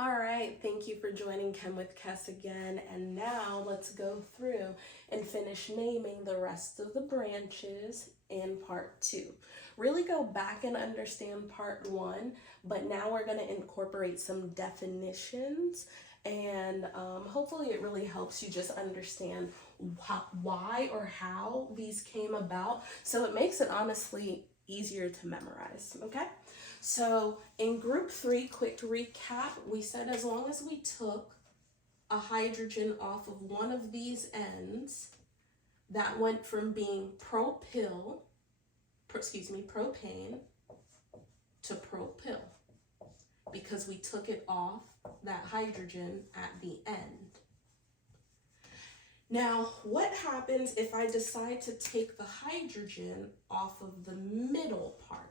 All right, thank you for joining Chem with Kess again. And now let's go through and finish naming the rest of the branches in part 2. Really go back and understand part 1, but now we're going to incorporate some definitions and hopefully it really helps you just understand why or how these came about. So it makes it honestly easier to memorize, okay? So in group 3, quick recap, we said as long as we took a hydrogen off of one of these ends, that went from being propane to propyl, because we took it off that hydrogen at the end. Now, what happens if I decide to take the hydrogen off of the middle part?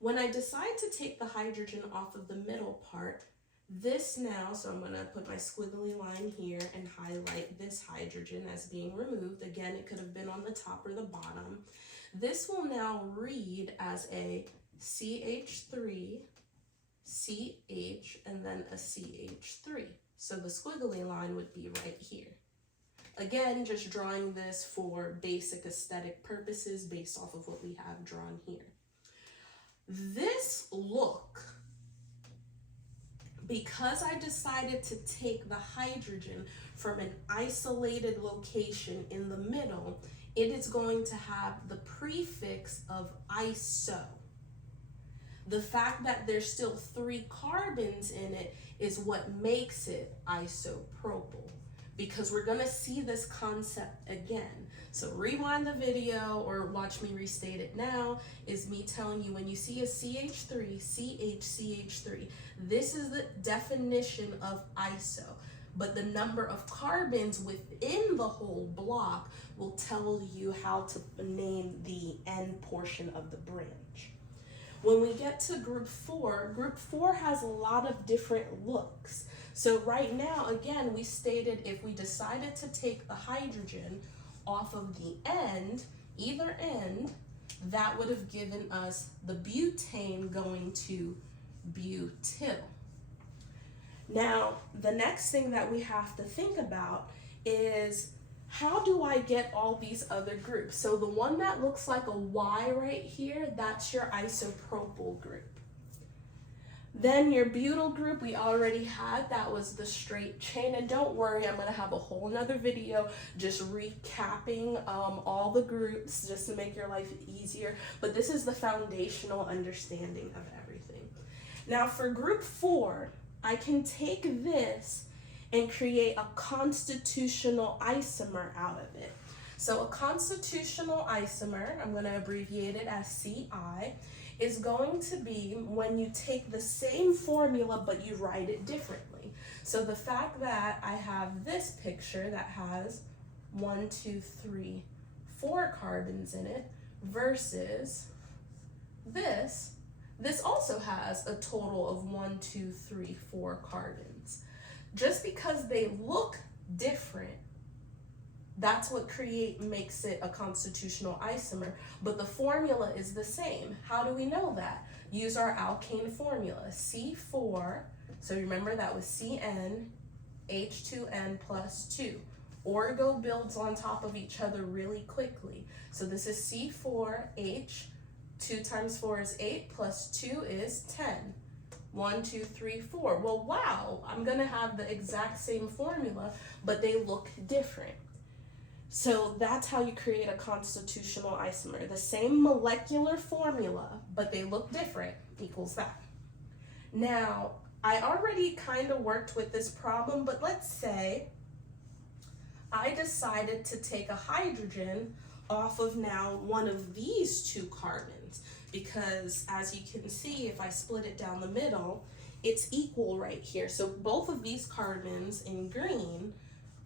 When I decide to take the hydrogen off of the middle part, this now, so I'm going to put my squiggly line here and highlight this hydrogen as being removed. Again, it could have been on the top or the bottom. This will now read as a CH3, CH, and then a CH3. So the squiggly line would be right here. Again, just drawing this for basic aesthetic purposes based off of what we have drawn here. This look, because I decided to take the hydrogen from an isolated location in the middle, it is going to have the prefix of iso. The fact that there's still 3 carbons in it is what makes it isopropyl, because we're going to see this concept again. So rewind the video or watch me restate it now, is me telling you when you see a CH3, CH3, this is the definition of iso. But the number of carbons within the whole block will tell you how to name the end portion of the branch. When we get to group 4 has a lot of different looks. So right now, again, we stated if we decided to take the hydrogen off of the end, either end, that would have given us the butane going to butyl. Now, the next thing that we have to think about is, how do I get all these other groups? So the one that looks like a Y right here, that's your isopropyl group. Then your butyl group we already had, that was the straight chain. And don't worry, I'm going to have a whole nother video just recapping all the groups just to make your life easier. But this is the foundational understanding of everything. Now for group 4, I can take this and create a constitutional isomer out of it. So a constitutional isomer, I'm going to abbreviate it as CI, is going to be when you take the same formula but you write it differently. So the fact that I have this picture that has 1, 2, 3, 4 carbons in it versus this also has a total of 1, 2, 3, 4 carbons. Just because they look different, that's what makes it a constitutional isomer, but the formula is the same. How do we know that? Use our alkane formula, C4, so remember that was Cn, H2n plus 2. Orgo builds on top of each other really quickly. So this is C4H, 2 times 4 is 8, plus 2 is 10. 1, 2, 3, 4. Well, wow, I'm gonna have the exact same formula, but they look different. So that's how you create a constitutional isomer. The same molecular formula, but they look different, equals that. Now, I already kind of worked with this problem, but let's say I decided to take a hydrogen off of now one of these 2 carbons, because as you can see, if I split it down the middle, it's equal right here. So both of these carbons in green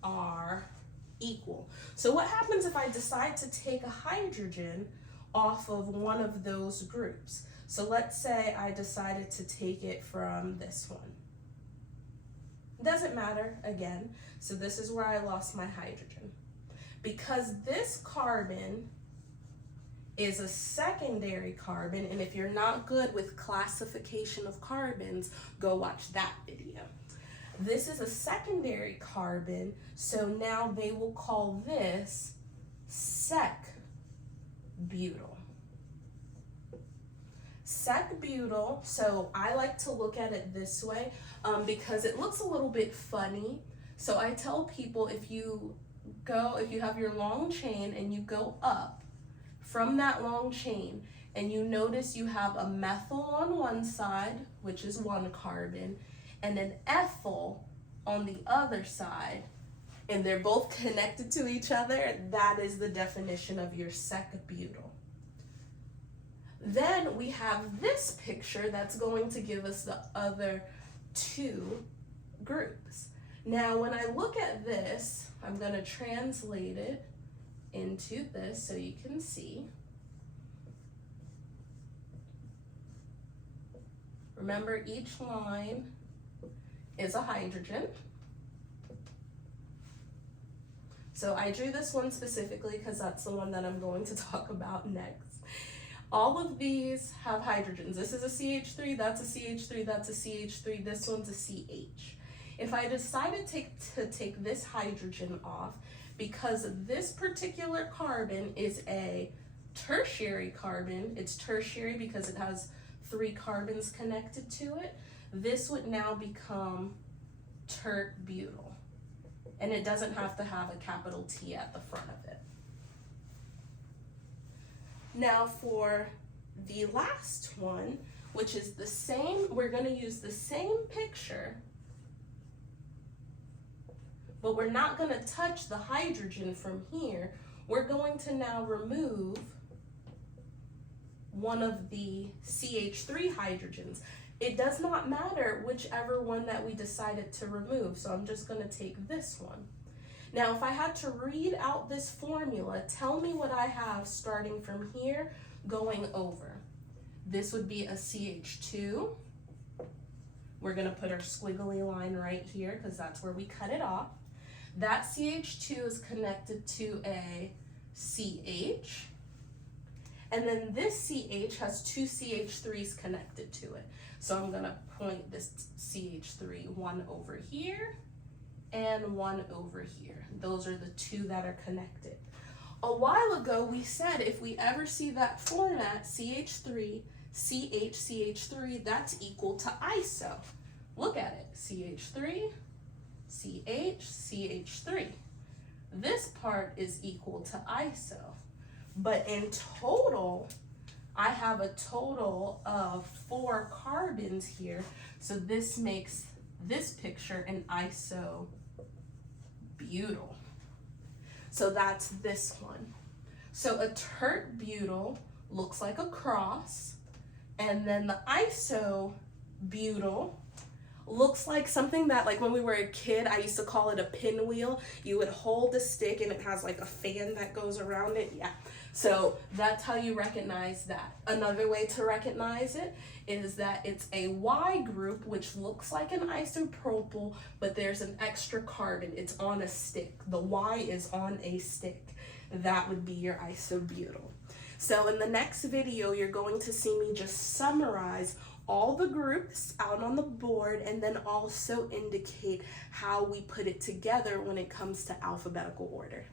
are equal. So what happens if I decide to take a hydrogen off of one of those groups? So let's say I decided to take it from this one. Doesn't matter, again. So this is where I lost my hydrogen. Because this carbon is a secondary carbon, and if you're not good with classification of carbons, go watch that video. This is a secondary carbon, so now they will call this sec-butyl. Sec-butyl, so I like to look at it this way because it looks a little bit funny. So I tell people if you have your long chain and you go up from that long chain and you notice you have a methyl on one side, which is one carbon, and an ethyl on the other side, and they're both connected to each other, that is the definition of your sec-butyl. Then we have this picture that's going to give us the other two groups. Now, when I look at this, I'm going to translate it into this so you can see. Remember, each line is a hydrogen. So I drew this one specifically because that's the one that I'm going to talk about next. All of these have hydrogens. This is a CH3, that's a CH3, that's a CH3, this one's a CH. If I decided to take this hydrogen off, because this particular carbon is a tertiary carbon, it's tertiary because it has 3 carbons connected to it, this would now become tert-butyl. And it doesn't have to have a capital T at the front of it. Now for the last one, which is the same, we're going to use the same picture, but we're not going to touch the hydrogen from here. We're going to now remove one of the CH3 hydrogens. It does not matter whichever one that we decided to remove, so I'm just going to take this one. Now, if I had to read out this formula, tell me what I have starting from here going over. This would be a CH2. We're going to put our squiggly line right here because that's where we cut it off. That CH2 is connected to a CH. And then this CH has 2 CH3s connected to it. So I'm going to point this CH3, one over here and one over here. Those are the 2 that are connected. A while ago, we said if we ever see that format, CH3, CH, CH3, that's equal to iso. Look at it, CH3, CH, CH3. This part is equal to iso. But in total, I have a total of 4 carbons here. So this makes this picture an iso-butyl. So that's this one. So a tert-butyl looks like a cross, and then the iso-butyl looks like something that, like when we were a kid, I used to call it a pinwheel. You would hold the stick and it has like a fan that goes around it. Yeah. So that's how you recognize that. Another way to recognize it is that it's a Y group, which looks like an isopropyl, but there's an extra carbon. It's on a stick. The Y is on a stick. That would be your isobutyl. So in the next video, you're going to see me just summarize all the groups out on the board and then also indicate how we put it together when it comes to alphabetical order.